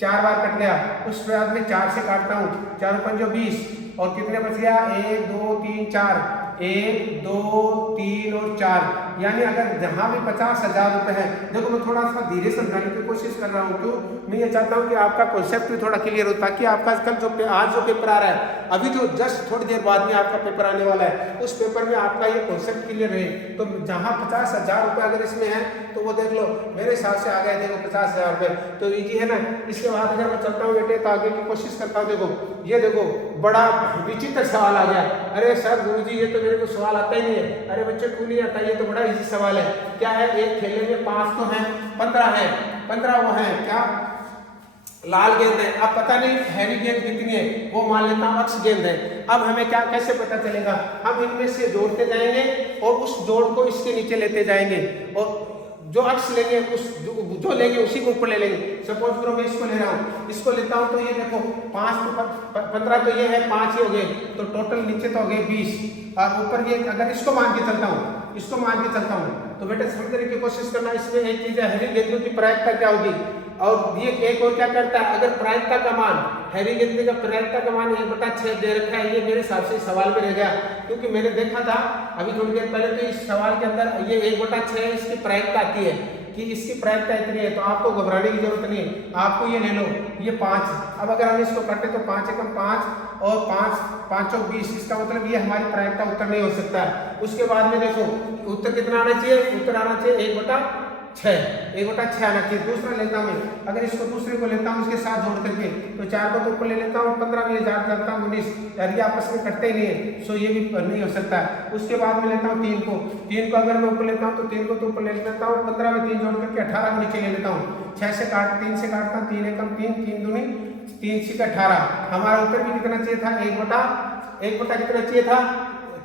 4 बार कट गया। उसके बाद में 4 से काटता हूँ, 4 5 20 और कितने बच गया 1 2 3 4, 1 2 3 और 4, यानी अगर जहाँ भी 50,000 रुपए है। देखो मैं थोड़ा सा धीरे समझाने की कोशिश कर रहा हूँ, क्यों? मैं ये चाहता हूँ कि आपका कॉन्सेप्ट भी थोड़ा क्लियर हो, ताकि आपका कल जो आज जो पेपर आ रहा है, अभी जो जस्ट थोड़ी देर बाद में आपका पेपर आने वाला है, उस पेपर में आपका ये कॉन्सेप्ट क्लियर रहे। तो जहाँ 50,000 रुपये अगर इसमें है तो वो देख लो, मेरे हिसाब से आ गया देखो 50,000 रुपये, तो ईजी है ना। इसके बाद अगर मैं चलता हूँ बेटे तो आगे की कोशिश करता हूँ। देखो ये देखो बड़ा विचित्र सवाल आ गया। अरे सर गुरुजी ये तो मेरे को सवाल आता ही नहीं है। अरे बच्चे क्यों नहीं आता, ये तो बड़ा इजी सवाल है। क्या है, एक थैले में 5 तो है, 15 है, 15 वो है क्या लाल गेंद है। अब पता नहीं हैवी गेंद कितनी है, वो मान लेता हूँ अक्ष गेंद है। अब हमें क्या कैसे पता चलेगा, हम इनमें से जोड़ते जाएंगे और उस जोड़ को इसके नीचे लेते जाएंगे, और जो अक्ष लेंगे उस जो लेंगे उसी को ऊपर ले लेंगे। सपोज करो मैं इसको ले रहा हूँ, इसको लेता हूँ तो ये देखो 5 तो 15 तो ये है, 5 ही हो गए, तो टोटल नीचे तो हो गए 20, और ऊपर ये अगर इसको मान के चलता हूँ, इसको मान के चलता हूँ, तो बेटा समझने की कोशिश करना। इसमें एक चीज है, हैवी गेंदों की प्रायिकता क्या होगी, और ये एक और क्या करता है, अगर प्रायिकता का मान, हैवी गेंद का प्रायिकता का मान 1/6 दे रखा है। ये मेरे हिसाब से सवाल में रह गया, क्योंकि मैंने देखा था अभी थोड़ी देर पहले, तो इस सवाल के अंदर ये 1/6 इसकी प्रायिकता आती है कि इसकी प्रायिकता इतनी है, तो आपको घबराने की जरूरत नहीं है। आपको ये ले लो, ये 5, अब अगर हम इसको काटे तो 5 एकम 5 और 5 5 चौक 20, इसका मतलब ये हमारी प्रायिकता उत्तर नहीं हो सकता है। उसके बाद में देखो उत्तर कितना आना चाहिए, उत्तर आना चाहिए 1/6 आना चाहिए। दूसरा लेता हूँ मैं, अगर इसको दूसरे को लेता हूँ इसके साथ जोड़ करके, तो 4 को तो ऊपर ले लेता हूँ, 15 में 4 करता हूँ 19, यार ये आपस में कटते ही नहीं है, सो ये भी नहीं हो सकता है। उसके बाद में लेता हूँ 3 को अगर मैं ऊपर लेता हूँ तो 3 को तो ऊपर ले लेता हूँ, 15 में 3 जोड़ करके 18 को नीचे ले लेता हूँ। 3 से काटता हूँ, 3 एकम 3, 3 दूनी 3 6 18। हमारा उत्तर भी कितना चाहिए था, 1/1 कितना चाहिए था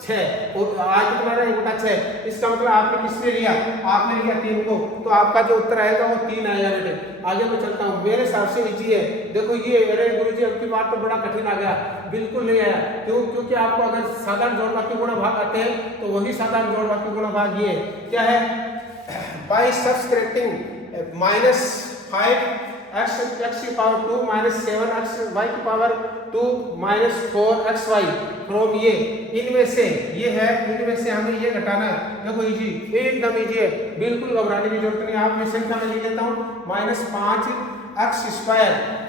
6, और आज कितना रहा 1/6। इसका मतलब आपने किसने लिया, आपने लिया 3 को, तो आपका जो उत्तर आएगा वो 3 आएगा बेटे। आगे मैं चलता हूँ, मेरे हिसाब से इजी है। देखो ये अरे गुरुजी अब की बात तो बड़ा कठिन आ गया, बिल्कुल नहीं आया। क्यों? क्योंकि आपको अगर साधारण जोड़ बाकी गुणा भाग आते हैं तो वही साधारण जोड़ बाकी गुणा भाग ये क्या है, बाय सब्सट्रैक्टिंग -5 x की पावर 2 -7 x y की पावर 2 -4 xy फ्रॉम ये इनमें से ये है, इनमें से हमें ये घटाना है। देखो इजी, एकदम इजी है, बिल्कुल घबराने की जरूरत नहीं। आप मैं संख्या में लिख लेता हूँ -5x²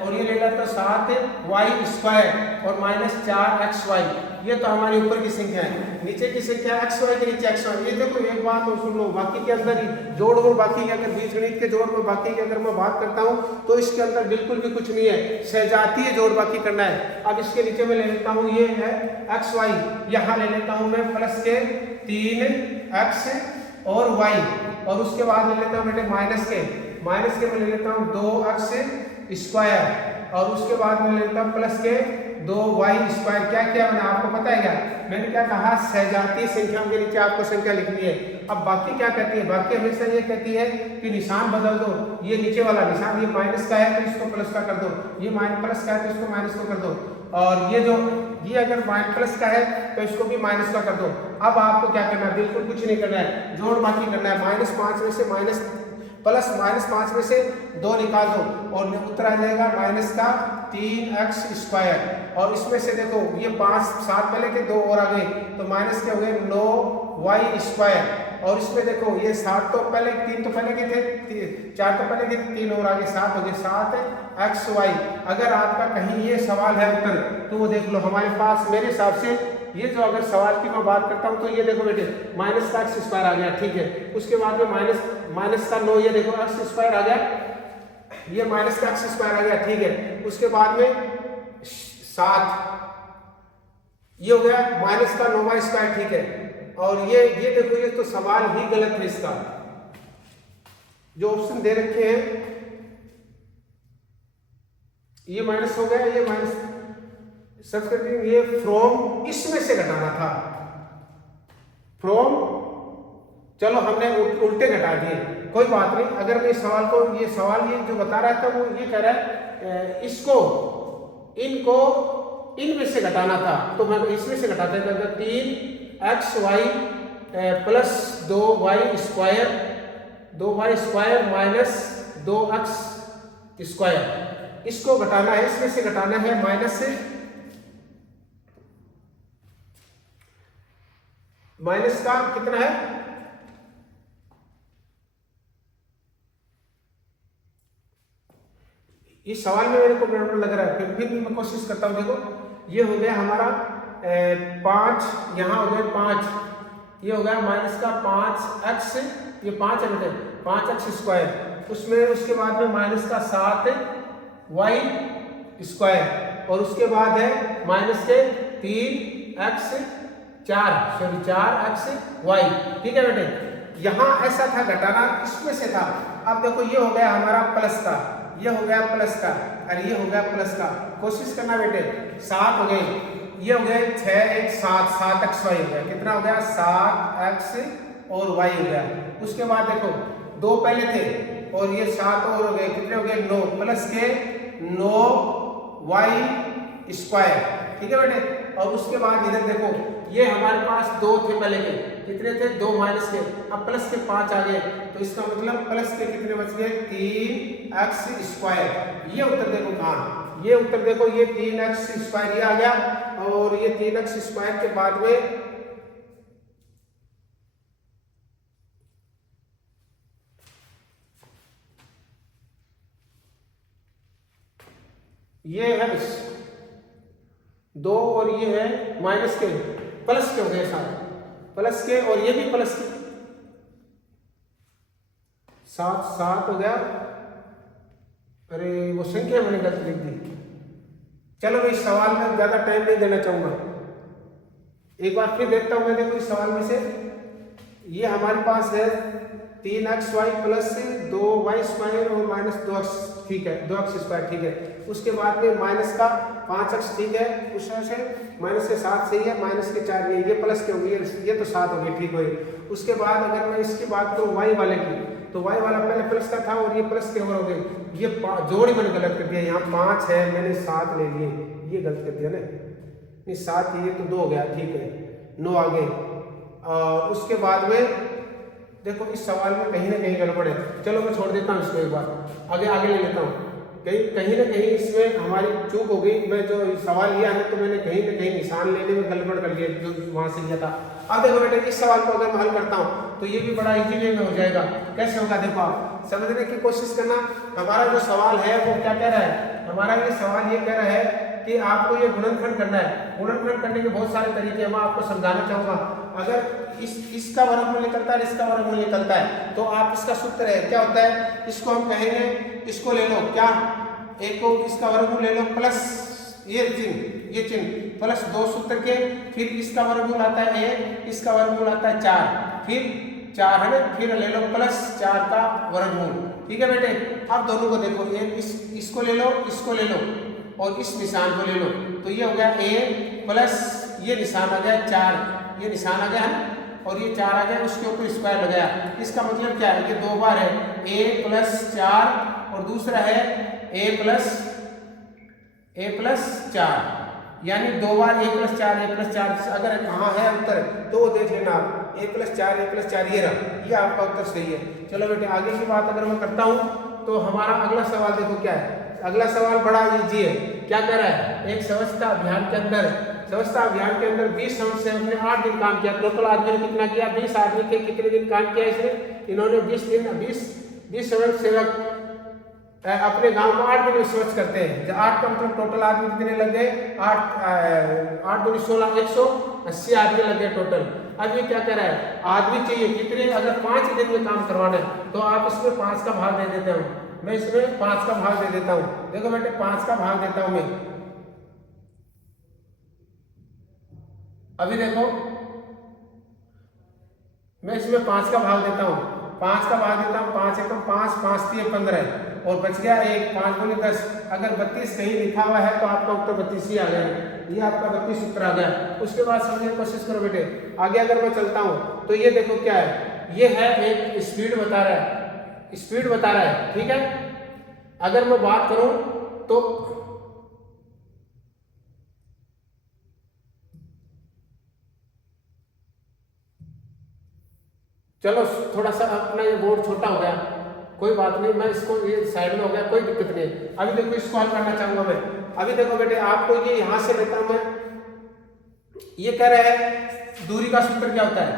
और ये ले लेता हूँ 7y² और -4xy। ये तो हमारी ऊपर की संख्या है। नीचे की संख्या xy के नीचे xy। ये देखो एक बात और सुन लो, बाकी के अंदर ही जोड़ और बाकी के अगर बीजगणित के जोड़ और बाकी के अगर मैं बात करता हूँ तो इसके अंदर बिल्कुल भी कुछ नहीं है, सजातीय जोड़ बाकी करना है। अब इसके नीचे में ले लेता हूँ, ये है xy, यहाँ ले लेता हूँ मैं प्लस के 3x और y और उसके बाद ले लेता हूँ बेटे माइनस के मैं ले लेता हूँ 2x² और उसके बाद में ले लेता हूँ प्लस के 2y²। क्या किया मैंने, आपको पता है क्या मैंने क्या कहा, सजातीय संख्याओं के नीचे आपको संख्या लिखनी है। अब बाकी क्या कहती है, बाकी हमेशा ये कहती है कि निशान बदल दो। ये नीचे वाला निशान ये माइनस का है तो इसको प्लस का कर दो, ये प्लस का है तो इसको माइनस को कर दो, और ये अगर प्लस का है तो इसको भी माइनस का कर दो। अब आपको क्या करना है, बिल्कुल कुछ नहीं करना है, जोड़ बाकी करना है। -5 में से -5 में से 2 निकाल दो और उत्तर आ जाएगा -3x² और इसमें से देखो ये 7 पहले के 2 और आ गए तो माइनस के हो गए 9y² और इसमें देखो ये 7 तो पहले 3 तो पहले के थे, 4 तो पहले के 3 और आगे 7 हो गए 7xy। अगर आपका कहीं ये सवाल है उत्तर तो वो देख लो हमारे पास, मेरे हिसाब से ये जो अगर सवाल की मैं बात करता हूँ तो ये देखो बेटे -x² आ गया, ठीक है। उसके बाद में माइनस का 9, ये देखो x² आ गया, ये -x² आ गया, ठीक है। उसके बाद में 7 ये हो गया -9y², ठीक है। और ये देखो ये तो सवाल ही गलत है, इसका जो ऑप्शन दे रखे हैं ये माइनस हो गया, ये माइनस सर्च करके ये फ्रॉम इसमें से घटाना था, फ्रॉम, चलो हमने उल्टे घटा दिए, कोई बात नहीं। अगर मैं सवाल को ये जो बता रहा था वो ये कह रहा है इनको इनमें से घटाना था तो मैं इसमें से घटाते थे 3xy plus 2y² minus 2x², इसको घटाना है, इसमें से घटाना है माइनस का कितना है, इस सवाल में मेरे को गड़बड़ लग रहा है, फिर भी मैं कोशिश करता हूं। देखो ये हो गया हमारा 5, यहाँ हो गया 5, ये हो गया माइनस का 5x, ये 5 है बेटे 5x², उसमें उसके बाद में माइनस का 7y² और उसके बाद है माइनस के 4xy, ठीक है बेटे। यहाँ ऐसा था घटाना, इसमें से था। अब देखो ये हो गया हमारा प्लस का, ये हो गया प्लस का और ये हो गया प्लस का, कोशिश करना बेटे 7 हो गए, ये हो गए 6 1 7 7xy हो गया, कितना हो गया 7x और y हो गया। उसके बाद देखो 2 पहले थे और ये 7 और हो गए, कितने हो गए 9 प्लस के 9y², ठीक है बेटे। और उसके बाद इधर देखो ये हमारे पास 2 थे पहले के, कितने थे 2 माइनस के, अब प्लस के 5 आ गए तो इसका मतलब प्लस के कितने बच गए 3x²। ये उत्तर देखो कहाँ, ये उत्तर देखो ये 3x² ये आ गया और ये 3x² के बाद में ये है 2 और ये है माइनस के, प्लस के हो गए सारे, प्लस के और ये भी प्लस के, 7 हो गया। अरे वो संख्या मैंने गलत लिख दी। चलो मैं इस सवाल में ज्यादा टाइम नहीं देना चाहूंगा, एक बार फिर देखता हूं मैं। देखो इस सवाल में से ये हमारे पास है 3xy प्लस 2y² और माइनस 2x, ठीक है 2x², ठीक है। उसके बाद में माइनस का 5x, ठीक है, उसमें से माइनस के 7 सही है, माइनस के 4 ये प्लस के हो गए, ये तो 7 हो गए, ठीक हो गए। उसके बाद अगर मैं इसकी बात करूँ y वाले की तो y वाला पहले प्लस का था और ये प्लस के हो गए, ये जोड़ ही मैंने गलत कर दिया, यहाँ 5 है मैंने 7 ले लिए, ये गलत कर दिया ना, नहीं 7 ये तो 2 हो गया, ठीक है 9 आ गए। और उसके बाद में देखो इस सवाल में कहीं ना कहीं गड़बड़ है, चलो मैं छोड़ देता हूँ इसको, एक बार आगे ले लेता हूँ। कहीं ना कहीं इसमें हमारी चूक हो गई। मैं जो सवाल लिया है तो मैंने कहीं ना कहीं निशान लेने में गड़बड़ कर लिया जो वहां से लिया था। अब देखो बेटे इस सवाल को अगर मैं हल करता हूँ तो ये भी बड़ा इजी वे में हो जाएगा। कैसे होगा देखो, आप समझने की कोशिश करना। हमारा जो सवाल है वो क्या कह रहा है, हमारा ये सवाल ये कह रहा है कि आपको ये गुणनखंड करना है। गुणनखंड करने के बहुत सारे तरीके मैं आपको समझाना चाहूंगा। अगर इसका वर्गमूल निकलता है, इसका वर्गमूल निकलता है तो आप इसका सूत्र है क्या होता है, इसको हम कहेंगे, इसको ले लो क्या, एक को इसका वर्गमूल ले लो प्लस ये चिन्ह प्लस 2 सूत्र के, फिर इसका वर्गमूल आता है 1, इसका वर्गमूल आता है 4, फिर 4 है ना, फिर ले लो प्लस 4 का वर्गमूल। ठीक है बेटे, अब दोनों को देखो, इसको ले लो, इसको ले लो और इस निशान को ले लो, तो ये हो गया a प्लस ये निशान आ गया 4, ये निशान आ गया है और ये 4 आ गया, उसके ऊपर स्क्वायर लगाया। इसका मतलब क्या है, ये 2 बार है a प्लस 4 और दूसरा है a प्लस 4, यानी 2 बार a प्लस 4। अगर कहाँ है उत्तर तो वो देख लेना आप, a प्लस 4 ये रहा, ये आपका उत्तर सही है। चलो बेटे आगे की बात अगर मैं करता हूँ तो हमारा अगला सवाल देखो क्या है। अगला सवाल बड़ा इजी है। क्या कह रहा है, एक स्वच्छता अभियान के अंदर 20 अंश से हमने 8 दिन काम किया। टोटल आदमी ने कितना किया, 20 आदमी के कितने दिन काम किया इसने, इन्होंने 20 स्वयं सेवक अपने गांव को 8 दिन में स्वच्छ करते हैं। 8 का मतलब टोटल आदमी कितने लग गए, 8 दूनी 16, 180 आदमी लग गए टोटल। अब ये क्या कह रहा है, आदमी चाहिए कितने, अगर 5 दिन में काम करवाना है तो आप इसमें 5 का भाग दे देते हो, मैं इसमें 5 का भाग दे देता हूँ। देखो बेटे 5 का भाग देता हूँ मैं, अभी देखो मैं इसमें 5 का भाग देता हूँ, 5 का भाग देता हूँ, 5 एकम 5, 5 3 15 और बच गया 1, 5 दूनी 10। अगर 32 कहीं लिखा हुआ है तो आपका उत्तर 32 ही आ गया, ये आपका 32 उत्तर आ गया। उसके बाद समझने की कोशिश करो बेटे। आगे अगर मैं चलता हूँ तो ये देखो क्या है, ये है एक स्पीड बता रहा है, ठीक है। अगर मैं बात करूं तो चलो थोड़ा सा अपना ये बोर्ड छोटा हो गया, कोई बात नहीं, मैं इसको ये साइड में हो गया, कोई दिक्कत नहीं। अभी देखो इसको हल करना चाहूंगा मैं। अभी देखो बेटे आपको ये यहां से लेता हूं मैं, ये कह रहा है दूरी का सूत्र क्या होता है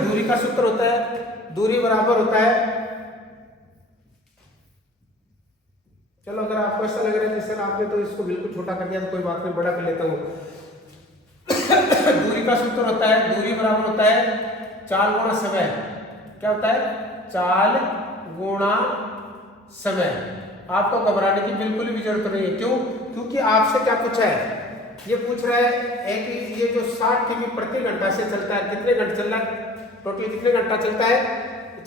दूरी का सूत्र होता है, दूरी बराबर होता है, चलो अगर आपको ऐसा लग रहा है कि सर आपने तो इसको बिल्कुल छोटा कर दिया तो कोई बात नहीं, बड़ा कर लेता हूं। दूरी का सूत्र होता है, दूरी बराबर होता है चाल गुणा समय। क्या होता है, चाल गुणा समय। आपको घबराने की बिल्कुल भी जरूरत नहीं है। क्यों, क्योंकि आपसे क्या पूछा है, ये पूछ रहा है कि ये जो 60 किमी प्रति घंटा से चलता है, कितने घंटे चल रहा है, टोटल कितने घंटा चलता है,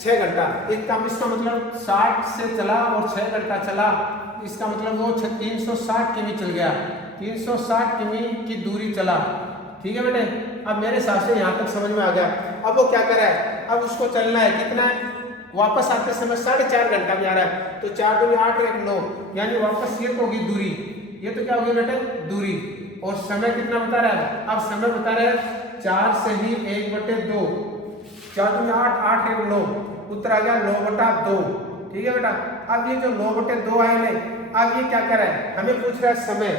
6 घंटा। इसका मतलब 60 से चला और 6 घंटा चला, इसका मतलब वो 360 किमी चल गया, 360 किमी की दूरी चला। ठीक है बेटे, अब मेरे हिसाब से यहाँ तक समझ में आ गया। अब वो क्या कर रहा है, अब उसको चलना है कितना, वापस आते समय 4.5 घंटा में आ रहा है, तो 4 दूनी 8 1 9, यानी वापस ये तो होगी दूरी, ये तो क्या होगी बेटे दूरी, और समय कितना बता रहा है, अब समय बता रहा है 4 से ही 1/2, 4 दूनी 8 8 1 9, उत्तर आ गया 9/2। ठीक है बेटा, अब ये जो 9/2 आए ने, अब ये क्या कर रहा है, हमें पूछ रहा है समय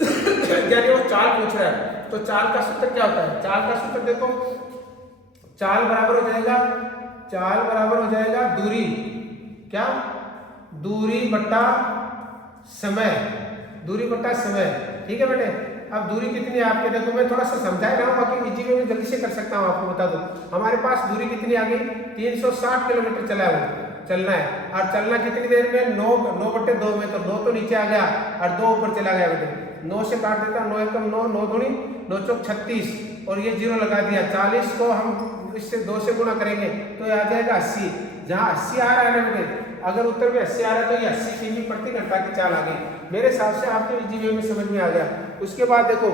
यानी वो चाल पूछ रहा है। तो चाल का सूत्र क्या होता है, चाल का सूत्र देखो, चाल बराबर हो जाएगा दूरी, क्या, दूरी बट्टा समय, दूरी बट्टा समय। ठीक है बेटे, अब दूरी कितनी है आपके, देखो मैं थोड़ा सा समझा रहा हूँ, बाकी इजी में जल्दी से कर सकता हूँ, आपको बता दूं। हमारे पास दूरी कितनी आ गई, 360 किलोमीटर चलना है, और चलना कितनी देर में, 9/2 में, तो 9 तो नीचे आ गया और 2 ऊपर चला गया बेटे, 9 से काट देता, 9 एकम 9, 9 दूनी 9 चौक 36 और ये 0 लगा दिया। 40 को हम इससे 2 से गुणा करेंगे तो ये आ जाएगा 80। जहाँ 80 आ रहा है ना बेटे, अगर उत्तर में 80 आ रहा है तो ये 80 किमी प्रति घंटा की चाल आ गई। मेरे हिसाब से आपके इजी वे में समझ में आ गया। उसके बाद देखो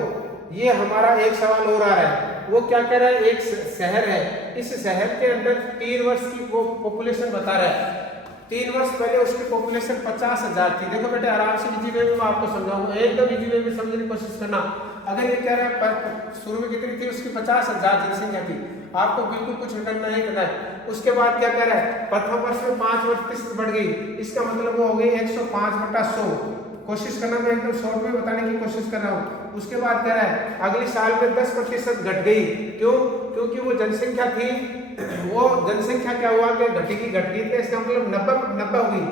ये हमारा एक सवाल और आ रहा है, वो क्या कह रहा है, एक शहर है, इस शहर के अंदर 3 वर्ष की वो पॉपुलेशन बता रहा है। 3 वर्ष पहले उसकी पॉपुलेशन 50,000 थी। देखो बेटे आराम से इजी वे में मैं आपको समझाऊंगा, एकदम इजी वे में समझने की कोशिश करना। अगर ये कह रहा है शुरू में कितनी थी उसकी 50,000 जनसंख्या थी, आपको बिल्कुल कुछ करना नहीं करना है। उसके बाद क्या कह रहा है, प्रथम वर्ष में 5% बढ़ गई, इसका मतलब वो हो गई 105/100। कोशिश करना, मैं एकदम शॉर्ट में बताने की कोशिश कर रहा हूँ। उसके बाद कह रहा है अगले साल में 10% घट गई। क्यों? क्योंकि वो जनसंख्या थी, वो जनसंख्या क्या हुआ कि घट गई थी, इसका मतलब 90 हो गई,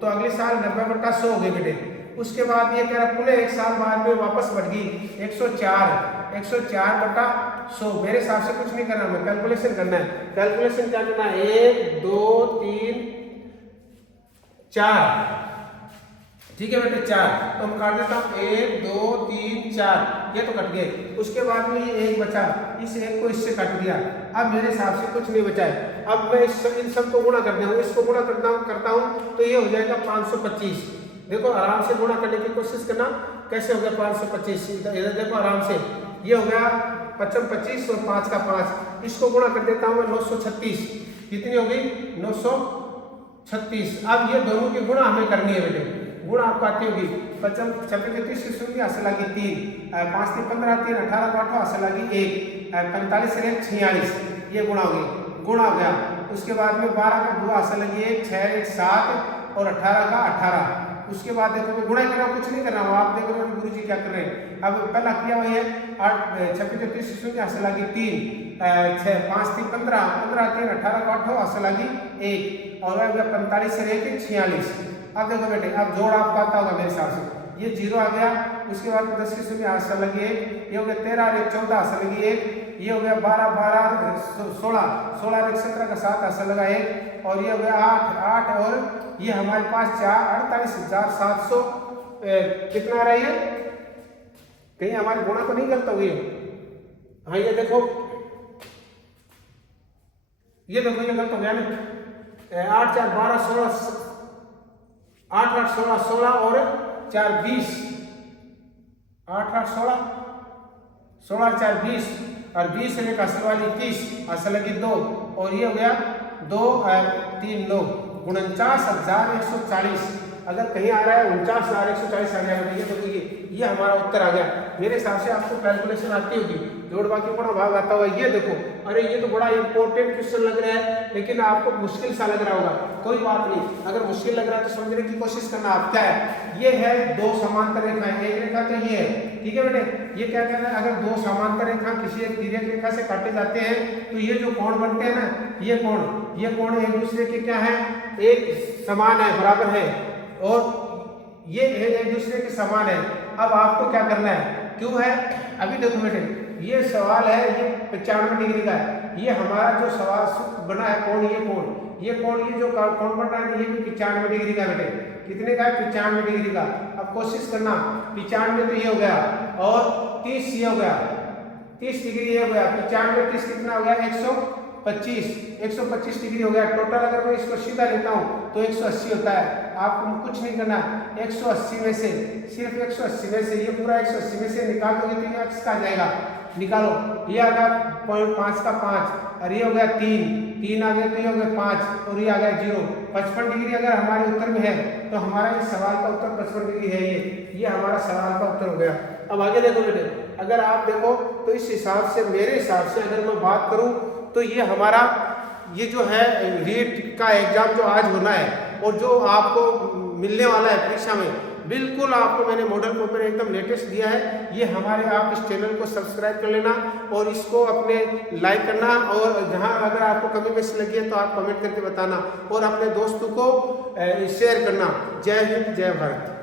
तो अगले साल 90/100 हो गई बेटे। उसके बाद ये कह रहा पुनः 1 साल बाद में वापस बढ़ गई 104/100। मेरे हिसाब से कुछ नहीं करना, मैं कैलकुलेशन करना है। कैलकुलेशन क्या करना है, 1 2 3 4, ठीक है बेटे 4, तो हम काट देता हूँ 1 2 3 4, ये तो कट गए। उसके बाद में ये 1 बचा, इस 1 को इससे काट दिया, अब मेरे हिसाब से कुछ नहीं बचा है। अब मैं इन सब को गुणा करता हूँ, इसको गुणा करता हूँ तो ये हो जाएगा 525। देखो आराम से गुणा करने की कोशिश करना, कैसे हो गया 525, इधर देखो आराम से, ये हो गया 25 और 5 का 5, इसको गुणा कर देता हूँ मैं 936, कितनी हो गई 936। अब ये दोनों की गुणा हमें करनी है बेटे, गुणा आपको आती होगी 25 की शून्य असल लगी 3, 5 3 15 3 18 को 8 असल लगी 1, 45 से 46, ये गुणा हो गई, गुणा हो गया। उसके बाद में 12 का 2 असल लगी 1, 6 1 7 और 18 का 18। उसके बाद देखो मैं गुणा करना, कुछ नहीं करना, आप देख रहे हो गुरु जी क्या कर रहे हैं। अब पहला क्रिया वही है 26 शून्य असल लगी 3, 6 5 3 15 15 3 18 को 8 असल लगी 1 और 45 से 46। अब देखो बेटे, अब जोड़ आपका आता होगा मेरे हिसाब से, ये 0 आ गया। उसके बाद 10 की शून्य असल लगी 1, ये हो गया 13 और 1 14 असल लगी 1, ये हो गया 12 12 16 16 और 1 17 का 7 असल लगा 1, और ये हो गया 8 8 और ये हमारे पास 4 48,700 कितना आ रहा है, कहीं हमारी गुणा तो नहीं करता हुई। हाँ ये देखो, ये देखो ये गलत हो गया ना, 8 4 12 16 8 8 16 16 और 4 20, 8 8 16 16 4 20 और 20 से लेकर असल वाली 30 असल लगी 2, और ये हो गया 2 3 9 49,140। अगर कहीं आ रहा है 49,140 आ गया तो ये हमारा उत्तर आ गया। मेरे हिसाब से आपको कैलकुलेशन आती होगी, जोड़ बाकी बड़ा भाग आता हुआ। ये देखो, अरे ये तो बड़ा इंपॉर्टेंट क्वेश्चन लग रहा है, लेकिन आपको मुश्किल सा लग रहा होगा, कोई बात नहीं, अगर मुश्किल लग रहा है तो समझने की कोशिश करना। आप क्या है, ये है 2 समांतर रेखाएं, एक रेखा तो ये है, ठीक है बेटे। ये क्या कहना है, अगर 2 समांतर रेखा किसी एक तिर्यक रेखा से काटे जाते हैं तो ये जो कोण बनते हैं ना, ये कोण एक दूसरे के क्या है, एक समान है, बराबर है, और ये एक दूसरे के समान है। अब आपको क्या करना है, क्यों है, अभी देखो बेटे, ये सवाल है, ये 95 डिग्री का है। ये हमारा जो सवाल बना है कोण, ये जो कोण बन रहा है ये भी 95 डिग्री का बेटे। कितने का है, 95 डिग्री का। अब कोशिश करना, 95 तो ये हो गया, और 30 ये हो गया, 30 डिग्री ये हो गया, 95 30 कितना हो गया, 125 डिग्री हो गया टोटल। अगर मैं इसको सीधा लेता हूँ तो 180 होता है। आपको कुछ नहीं करना, 180 में से, सिर्फ 180 में से, ये पूरा 180 में से निकाल दोगे तो ये x का आ जाएगा, निकालो। ये आ गया 5 का 5, और ये हो गया 3 आ गया, तो ये हो गया 5, और ये आ गया 0। 55 डिग्री अगर हमारे उत्तर में है तो हमारा इस सवाल का उत्तर 55 डिग्री है। ये हमारा सवाल का उत्तर हो गया। अब आगे देखो बेटे, अगर आप देखो तो इस हिसाब से, मेरे हिसाब से अगर मैं बात करूं तो ये हमारा ये जो है रीट का एग्जाम जो आज होना है और जो आपको मिलने वाला है परीक्षा में, बिल्कुल आपको मैंने मॉडल पेपर एकदम लेटेस्ट दिया है। ये हमारे, आप इस चैनल को सब्सक्राइब कर लेना और इसको अपने लाइक करना, और जहां अगर आपको कमी बेसी लगी है तो आप कमेंट करके बताना, और अपने दोस्तों को शेयर करना। जय हिंद, जय भारत।